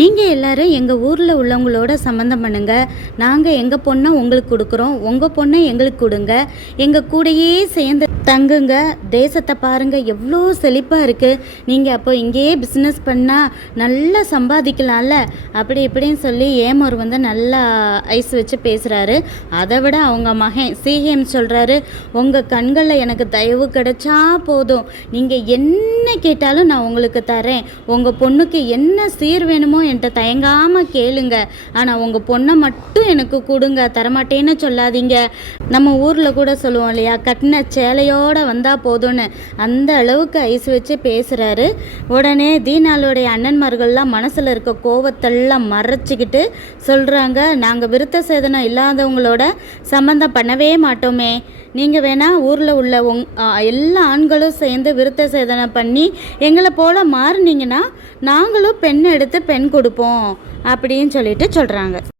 நீங்கள் எல்லோரும் எங்கள் ஊரில் உள்ளவங்களோட சம்மந்தம் பண்ணுங்கள். நாங்கள் எங்கள் பொண்ணை உங்களுக்கு கொடுக்குறோம், உங்கள் பொண்ணை எங்களுக்கு கொடுங்க, எங்கள் கூடயே சேர்ந்து தங்குங்க. தேசத்தை பாருங்கள் எவ்வளோ செழிப்பாக இருக்குது. நீங்கள் அப்போ இங்கேயே பிஸ்னஸ் பண்ணால் நல்லா சம்பாதிக்கலாம்ல, அப்படி இப்படின்னு சொல்லி ஏமோர் நல்லா ஐஸ் வச்சு பேசுகிறாரு. அதை விட அவங்க மகன் சிஎம் சொல்கிறாரு, உங்கள் கண்களில் எனக்கு தயவு கிடைச்சா போதும், நீங்கள் என்ன கேட்டாலும் நான் உங்களுக்கு தரேன், உங்கள் பொண்ணுக்கு என்ன சீர் வேணுமோ என்கிட்ட தயங்காமல் கேளுங்க, ஆனால் உங்கள் பொண்ணை மட்டும் எனக்கு கொடுங்க, தரமாட்டேன்னு சொல்லாதீங்க. நம்ம ஊரில் கூட சொல்லுவோம் இல்லையா, கட்டின சேலையோடு வந்தால் போதும்னு, அந்த அளவுக்கு ஐஸ் வச்சு பேசுகிறாரு. உடனே தீனாளுடைய அண்ணன்மார்கள்லாம் மனசில் இருக்க கோவத்தெல்லாம் மறைச்சிக்கிட்டு சொல்கிறாங்க, நாங்கள் விருத்த சேதனம் இல்லாதவங்களோட சம்மந்தம் பண்ணவே மாட்டோமே, நீங்கள் வேணால் ஊரில் உள்ள எல்லா ஆண்களும் சேர்ந்து விருத்த சேதனம் பண்ணி எங்களை போல் மாறினீங்கன்னா நாங்களும் பெண் எடுத்து பெண் கொடுப்போம் அப்படின்னு சொல்லிட்டு சொல்கிறாங்க.